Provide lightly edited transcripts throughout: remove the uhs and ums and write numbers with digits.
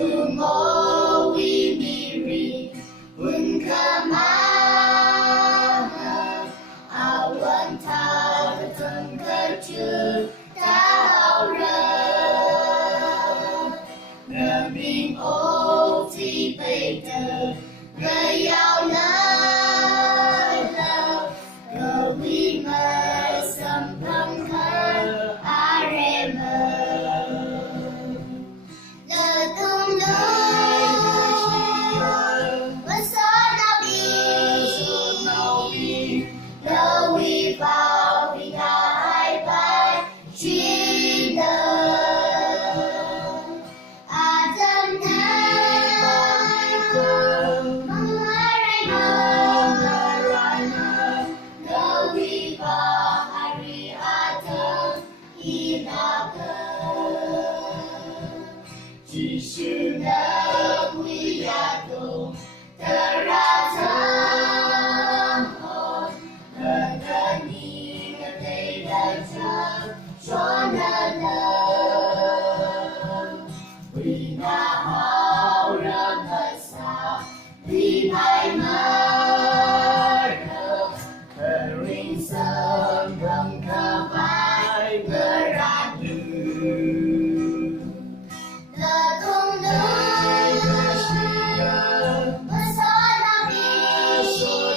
Kumowi miri Unkamaha Awan tao thân cơ chư tao ra Ngờ bình ô thi bày tờ Ngờ yào nơ lơ Ngờ vi mơ sầm thâm khơ a rê mơ Ngờ tung lơ Vân sơ nao bi Ngờ vi vào vì ngà hai bài chi nơ A tâm nơ Mong rai nơ Ngờ vi vào hari a tâm y na cơ Chỉ sư nơ quy ya tu Tờ ra thơm hồn Ngờ ngờ ni ngờ tây đà chơ Cho nơ nơ Vì na hao râm hờ sao Vì bài mơ rơ Khờ rinh sơm râm khờ vai ngờ ra đư Lờ tung lơ Vân sơ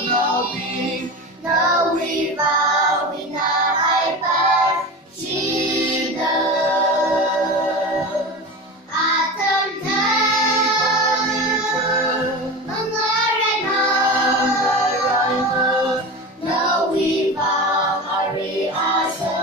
nao bi Ngờ vi vào vì ngà hai bài chi nơ A tâm nơ Mong rai nơ Ngờ vi vào hari a sơ